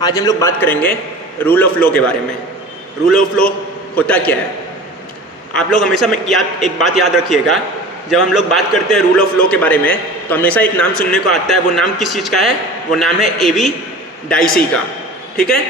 आज हम लोग बात करेंगे रूल ऑफ लॉ के बारे में। रूल ऑफ लॉ होता क्या है? आप लोग हमेशा एक बात याद रखिएगा, जब हम लोग बात करते हैं रूल ऑफ लॉ के बारे में तो हमेशा एक नाम सुनने को आता है। वो नाम किस चीज़ का है? वो नाम है एवी डाइसी का। ठीक है,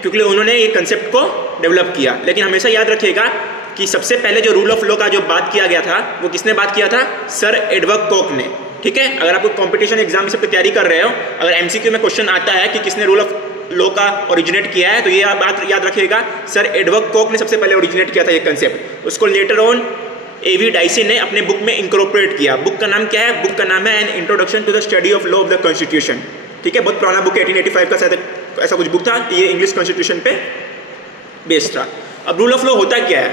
क्योंकि उन्होंने ये कंसेप्ट को डेवलप किया। लेकिन हमेशा याद रखिएगा कि सबसे पहले जो रूल ऑफ लॉ का जो बात किया गया था वो किसने बात किया था? सर एडवर्ड कोक ने। ठीक है, अगर आप कोई कॉम्पिटिशन एग्जाम से तैयारी कर रहे हो, अगर एमसीक्यू में क्वेश्चन आता है कि किसने रूल ऑफ लॉ का ओरिजिनेट किया है, तो ये बात याद रखिएगा, सर एडवर्ड कोक ने सबसे पहले ओरिजिनेट किया था ये कंसेप्ट। उसको लेटर ऑन एवी डाइसी ने अपने बुक में इंकॉर्पोरेट किया। बुक का नाम क्या है? बुक का नाम है an introduction to the study of law of the constitution. ठीक है, बहुत पुराना बुक है, 1885 का शायद ऐसा कुछ बुक था। ये इंग्लिश कॉन्स्टिट्यूशन पे बेस्ड था। अब रूल ऑफ लॉ होता क्या है?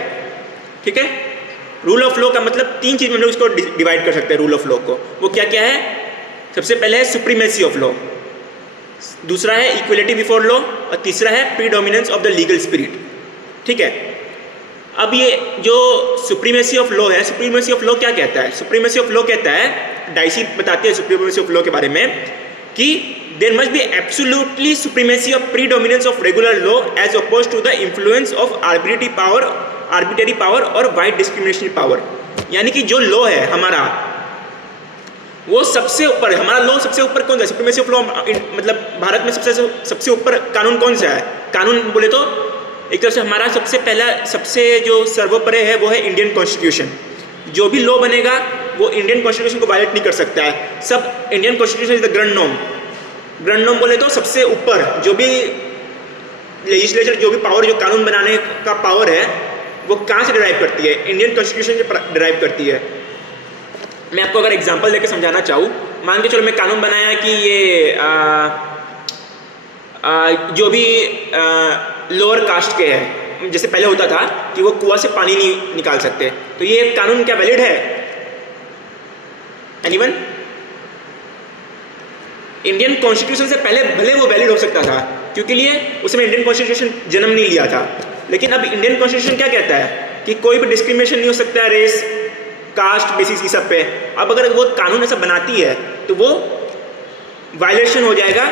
ठीक है, रूल ऑफ लॉ का मतलब तीन चीज में हम लोग इसको डिवाइड कर सकते हैं रूल ऑफ लॉ को। वो क्या क्या है? सबसे पहले है सुप्रीमेसी ऑफ लॉ, दूसरा है इक्वलिटी बिफोर लॉ, और तीसरा है predominance of the legal spirit. ठीक है, अब ये जो सुप्रीमेसी ऑफ लॉ है, सुप्रीमेसी ऑफ लॉ क्या कहता है? सुप्रीमेसी ऑफ लॉ कहता है, डाइसी बताते हैं सुप्रीमेसी ऑफ लॉ के बारे में कि there must be absolutely supremacy of predominance of regular law as oppose to the influence of arbitrary power और वाइड डिस्क्रिमिनेशनरी पावर। यानी कि जो लॉ है हमारा, वो सबसे ऊपर, हमारा लॉ सबसे ऊपर कौन सा? सुप्रीमेसी ऑफ लॉ मतलब भारत में सबसे ऊपर कानून कौन सा है? कानून बोले तो एक तरह से हमारा सबसे पहला, सबसे जो सर्वोपरि है वो है इंडियन कॉन्स्टिट्यूशन। जो भी लॉ बनेगा वो इंडियन कॉन्स्टिट्यूशन को वायलेट नहीं कर सकता है। सब Indian constitution is the grand norm. Grand norm बोले तो सबसे ऊपर जो भी लेजिस्लेचर, जो भी पावर, जो कानून बनाने का पावर है, वो कहाँ से डिराइव करती है? इंडियन कॉन्स्टिट्यूशन से डिराइव करती है। मैं आपको अगर एग्जांपल देकर समझाना चाहूँ, मान के चलो मैं कानून बनाया कि ये जो भी लोअर कास्ट के हैं, जैसे पहले होता था कि वो कुआं से पानी नहीं निकाल सकते, तो ये कानून क्या वैलिड है? एनीवन? इंडियन कॉन्स्टिट्यूशन से पहले भले वो वैलिड हो सकता था, क्योंकि लिए उसमें इंडियन कॉन्स्टिट्यूशन जन्म नहीं लिया था। लेकिन अब इंडियन कॉन्स्टिट्यूशन क्या कहता है कि कोई भी डिस्क्रिमिनेशन नहीं हो सकता है रेस, कास्ट बेसिस, इस सब पे। अब अगर वो कानून ऐसा बनाती है तो वो वायलेशन हो जाएगा,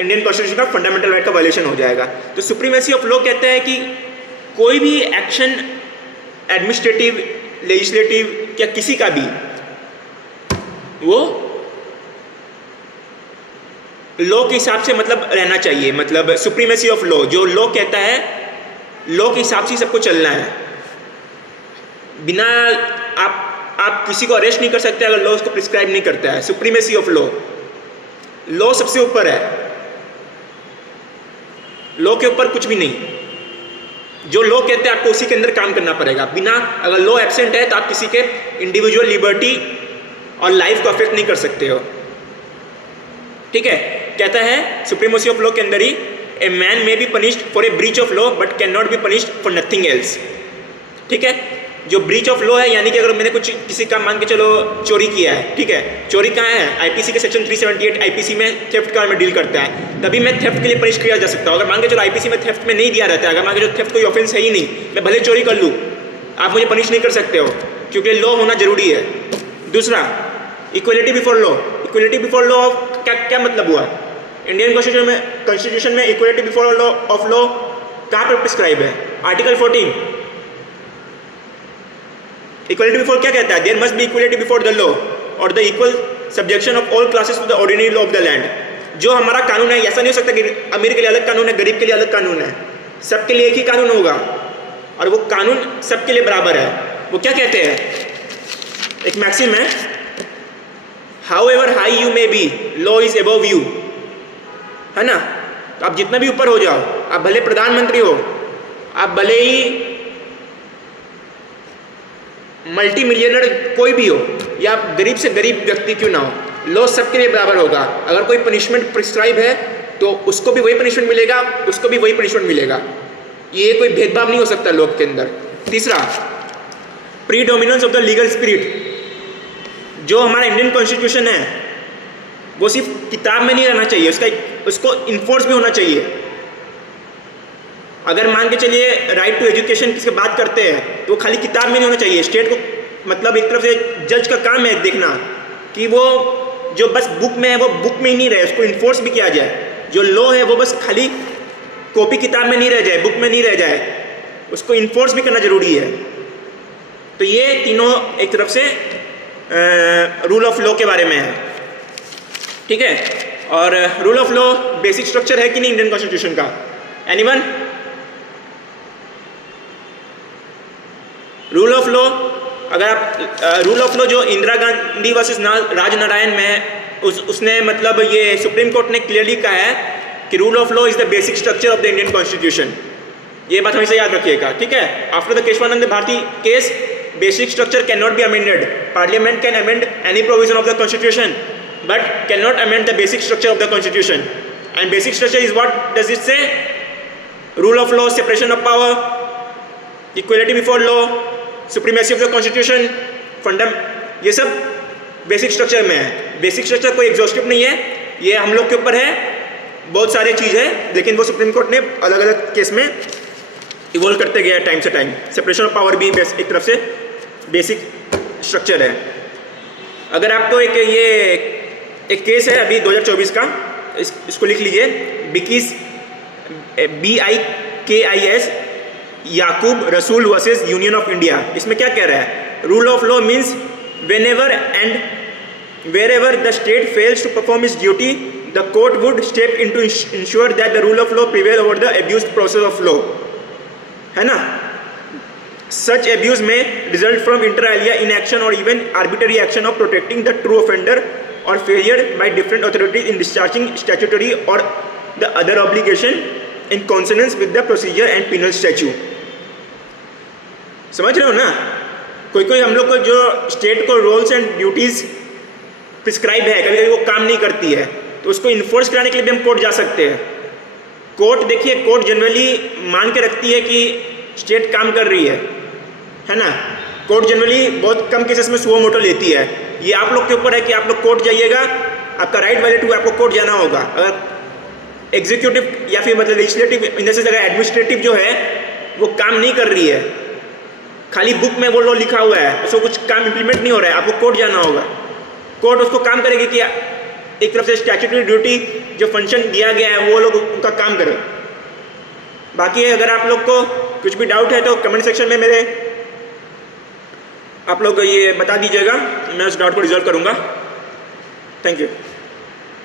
इंडियन कॉन्स्टिट्यूशन का फंडामेंटल राइट का वायलेशन हो जाएगा। तो सुप्रीमेसी ऑफ लॉ कहता है कि कोई भी एक्शन एडमिनिस्ट्रेटिव, लेजिस्लेटिव या किसी का भी, वो लॉ के हिसाब से मतलब रहना चाहिए। मतलब सुप्रीमेसी ऑफ लॉ, जो लॉ कहता है, लॉ के हिसाब से सबको चलना है। बिना आप किसी को अरेस्ट नहीं कर सकते अगर लॉ उसको प्रिस्क्राइब नहीं करता है। सुप्रीमेसी ऑफ लॉ, लॉ सबसे ऊपर है, लॉ के ऊपर कुछ भी नहीं। जो लॉ कहते हैं आपको उसी के अंदर काम करना पड़ेगा। बिना, अगर लॉ एब्सेंट है तो आप किसी के इंडिविजुअल लिबर्टी और लाइफ को अफेक्ट नहीं कर सकते हो। ठीक है, कहता है सुप्रीमेसी ऑफ लॉ के अंदर ही, a man may be punished for a breach of law but can not be punished for nothing else. ठीक है, जो ब्रीच ऑफ लॉ है, यानी कि अगर मैंने कुछ किसी का मान के चलो चोरी किया है, ठीक है, चोरी कहाँ है? आईपीसी के सेक्शन 378 आईपीसी में थेफ्ट का में डील करता है, तभी मैं थेफ्ट के लिए पनिश किया जा सकता हूँ। अगर मान के चलो आईपीसी में थेफ्ट में नहीं दिया रहता है, अगर मान के चलो थेफ्ट कोई ऑफेंस है ही नहीं, मैं भले चोरी कर लूँ, आप मुझे पनिश नहीं कर सकते हो, क्योंकि लॉ होना जरूरी है। दूसरा, equality before law. Equality before law क्या मतलब हुआ? इंडियन कॉन्स्टिट्यूशन में equality before law of law कहाँ पर प्रिस्क्राइब है? आर्टिकल 14। इक्वलिटी बिफोर क्या कहता है? There must be equality before the law और the equal subjection of all classes to the ordinary law of the land. जो हमारा कानून है, ऐसा नहीं हो सकता कि अमीर के लिए अलग कानून है, गरीब के लिए अलग कानून है। सबके लिए एक ही कानून होगा और वो कानून सबके लिए बराबर है। वो क्या कहते हैं? एक मैक्सिम है, however high you may be, law is above you, है ना? तो आप जितना भी ऊपर हो जाओ, आप भले प्रधानमंत्री हो, आप भले ही मल्टी मिलियनर कोई भी हो, या आप गरीब से गरीब व्यक्ति क्यों ना हो, लॉ सबके लिए बराबर होगा। अगर कोई पनिशमेंट प्रिस्क्राइब है तो उसको भी वही पनिशमेंट मिलेगा, उसको भी वही पनिशमेंट मिलेगा। ये कोई भेदभाव नहीं हो सकता लॉ के अंदर। तीसरा, predominance of the legal spirit. जो हमारा इंडियन कॉन्स्टिट्यूशन है वो सिर्फ किताब में नहीं रहना चाहिए, उसको इन्फोर्स भी होना चाहिए। अगर मान के चलिए राइट टू एजुकेशन की बात करते हैं तो वो खाली किताब में नहीं होना चाहिए। स्टेट को मतलब एक तरफ से जज का काम है देखना कि वो जो बस बुक में है वो बुक में ही नहीं रहे, उसको इन्फोर्स भी किया जाए। जो लॉ है वो बस खाली कॉपी किताब में नहीं रह जाए, बुक में नहीं रह जाए, उसको इन्फोर्स भी करना ज़रूरी है। तो ये तीनों एक तरफ से रूल ऑफ लॉ के बारे में है, ठीक है। और rule of law basic structure है कि नहीं इंडियन कॉन्स्टिट्यूशन का? एनीवन? रूल ऑफ लॉ, अगर आप रूल ऑफ लॉ जो इंदिरा गांधी वर्सेस राजनारायण में उसने मतलब ये सुप्रीम कोर्ट ने क्लियरली कहा है कि rule of law is the basic structure of the Indian constitution. ये बात हमेशा याद रखिएगा, ठीक है। After the Kesavananda Bharati case, basic structure can not be amended. Parliament can amend any provision of the constitution but cannot amend the basic structure of the constitution. And basic structure is what does it say? Rule of law, separation of power, equality before law, supremacy of the constitution, ये सब basic structure में है। Basic structure कोई exhaustive नहीं है, ये हम लोग के ऊपर है, बहुत सारे चीज़ है, लेकिन वो सुप्रीम कोर्ट ने अलग अलग केस में इवॉल्व करते गया टाइम से टाइम। सेपरेशन ऑफ पावर भी एक तरफ से बेसिक स्ट्रक्चर है। अगर आपको एक केस है अभी 2024 का, इसको लिख लीजिए, BIKIS याकूब रसूल वर्सेस यूनियन ऑफ इंडिया। इसमें क्या कह रहा है? Rule of law means whenever and wherever the state fails to perform its duty, the court would step in to ensure that the rule of law prevail over the abused process of law, है ना। Such abuse may result from inter alia inaction or even arbitrary action of protecting the true offender or failure by different authorities in discharging statutory or the other obligation in consonance with the procedure and penal statute। समझ रहे हो ना? कोई हम लोग को जो state को रोल्स एंड ड्यूटीज़ प्रिस्क्राइब है, कभी कभी वो काम नहीं करती है, तो उसको इन्फोर्स कराने के लिए भी हम कोर्ट जा सकते हैं। कोर्ट देखिए, कोर्ट जनरली मान के रखती है कि स्टेट काम कर रही है ना। कोर्ट जनरली बहुत कम केसेस में सुओ मोटो लेती है। ये आप लोग के ऊपर है कि आप लोग कोर्ट जाइएगा, आपका राइट वायलेट हुआ, आपको कोर्ट जाना होगा। अगर एग्जीक्यूटिव या फिर मतलब लेजिस्लेटिव इन द सेंस अगर एडमिनिस्ट्रेटिव जो है वो काम नहीं कर रही है, खाली बुक में वो लॉ लिखा हुआ है, उसको कुछ काम इंप्लीमेंट नहीं हो रहा है, आपको कोर्ट जाना होगा। कोर्ट उसको काम करेगी कि एक तरफ से स्टैट्यूटरी ड्यूटी जो फंक्शन दिया गया है वो लोग उनका काम करें। बाकी अगर आप लोग को कुछ भी डाउट है तो कमेंट सेक्शन में मेरे आप लोग ये बता दीजिएगा, मैं उस डाउट को रिजॉल्व करूँगा। Thank you.